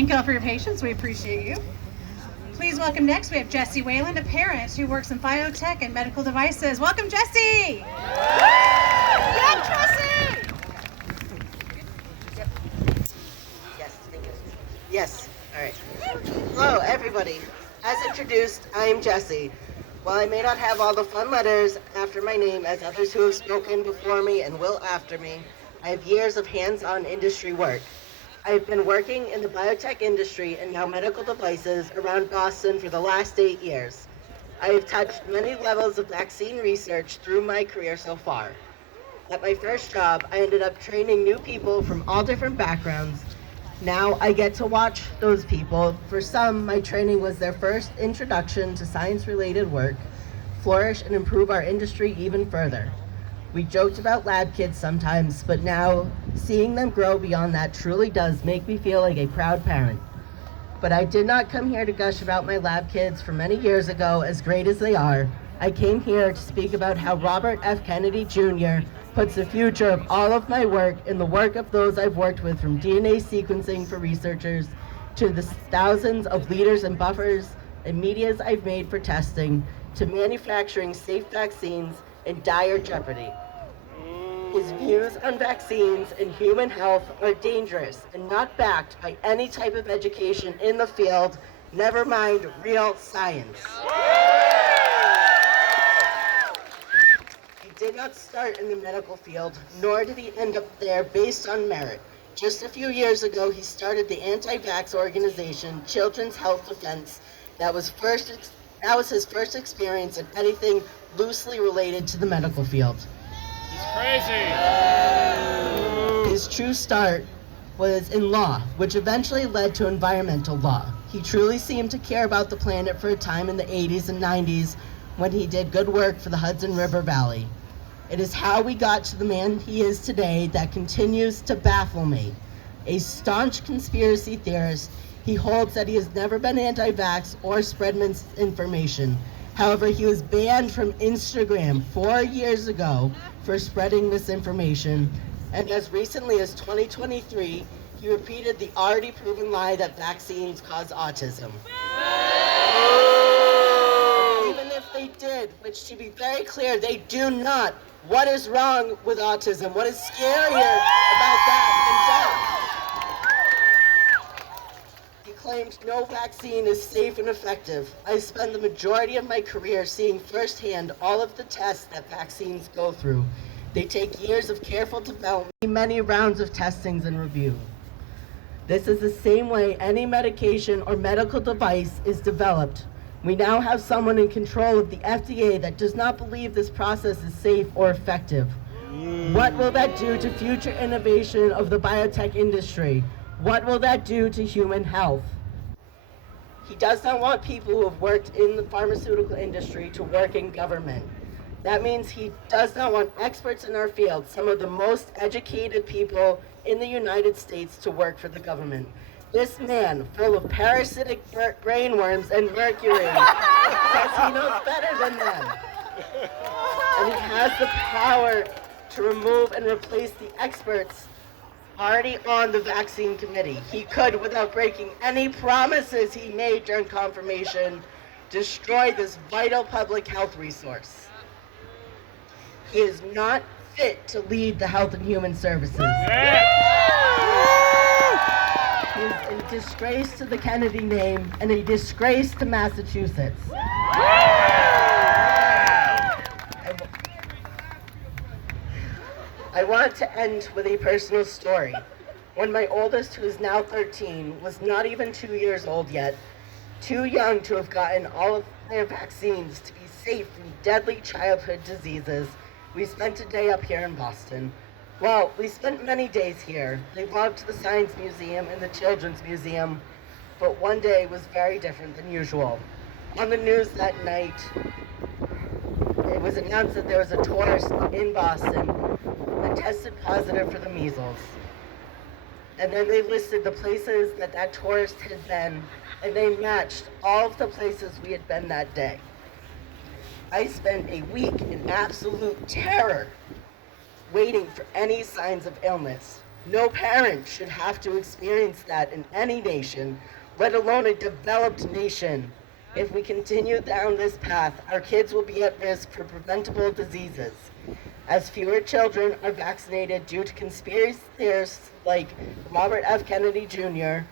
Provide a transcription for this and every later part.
Thank you all for your patience. We appreciate you. Please welcome next, we have Jessie Wayland, a parent who works in biotech and medical devices. Welcome, Jessie! Good, Jessie! Yes, thank you. Yes, all right. Hello, everybody. As introduced, I am Jessie. While I may not have all the fun letters after my name as others who have spoken before me and will after me, I have years of hands-on industry work. I've been working in the biotech industry and now medical devices around Boston for the last 8 years. I have touched many levels of vaccine research through my career so far. At my first job, I ended up training new people from all different backgrounds. Now I get to watch those people. For some, my training was their first introduction to science-related work, flourish and improve our industry even further. We joked about lab kids sometimes, but now seeing them grow beyond that truly does make me feel like a proud parent. But I did not come here to gush about my lab kids from many years ago, as great as they are. I came here to speak about how Robert F. Kennedy Jr. puts the future of all of my work in the work of those I've worked with, from DNA sequencing for researchers to the thousands of liters and buffers and medias I've made for testing, to manufacturing safe vaccines in dire jeopardy. His views on vaccines and human health are dangerous and not backed by any type of education in the field, never mind real science. He did not start in the medical field, nor did he end up there based on merit. Just a few years ago, he started the anti-vax organization, Children's Health Defense. That was his first experience in anything loosely related to the medical field. He's crazy. His true start was in law, which eventually led to environmental law. He truly seemed to care about the planet for a time in the 80s and 90s when he did good work for the Hudson River Valley. It is how we got to the man he is today that continues to baffle me. A staunch conspiracy theorist, he holds that he has never been anti-vax or spread misinformation. However, he was banned from Instagram 4 years ago for spreading misinformation, and as recently as 2023, he repeated the already proven lie that vaccines cause autism. Even if they did, which to be very clear, they do not, what is wrong with autism? What is scarier about that than death? He claimed no vaccine is safe and effective. I spend the majority of my career seeing firsthand all of the tests that vaccines go through. They take years of careful development, many rounds of testings and review. This is the same way any medication or medical device is developed. We now have someone in control of the FDA that does not believe this process is safe or effective. What will that do to future innovation of the biotech industry? What will that do to human health? He does not want people who have worked in the pharmaceutical industry to work in government. That means he does not want experts in our field, some of the most educated people in the United States, to work for the government. This man, full of parasitic brainworms and mercury, says he knows better than them. And he has the power to remove and replace the experts already on the vaccine committee. He could, without breaking any promises he made during confirmation, destroy this vital public health resource. He is not fit to lead the Health and Human Services. He is a disgrace to the Kennedy name and a disgrace to Massachusetts. I want to end with a personal story. When my oldest, who is now 13, was not even 2 years old yet, too young to have gotten all of their vaccines to be safe from deadly childhood diseases, we spent a day up here in Boston. Well, we spent many days here. They loved the Science Museum and the Children's Museum, but one day was very different than usual. On the news that night, it was announced that there was a tourist in Boston that tested positive for the measles. And then they listed the places that that tourist had been, and they matched all of the places we had been that day. I spent a week in absolute terror, waiting for any signs of illness. No parent should have to experience that in any nation, let alone a developed nation. If we continue down this path, our kids will be at risk for preventable diseases. As fewer children are vaccinated due to conspiracy theorists like Robert F. Kennedy Jr.,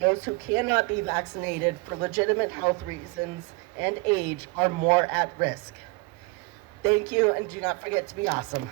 those who cannot be vaccinated for legitimate health reasons and age are more at risk. Thank you, and do not forget to be awesome.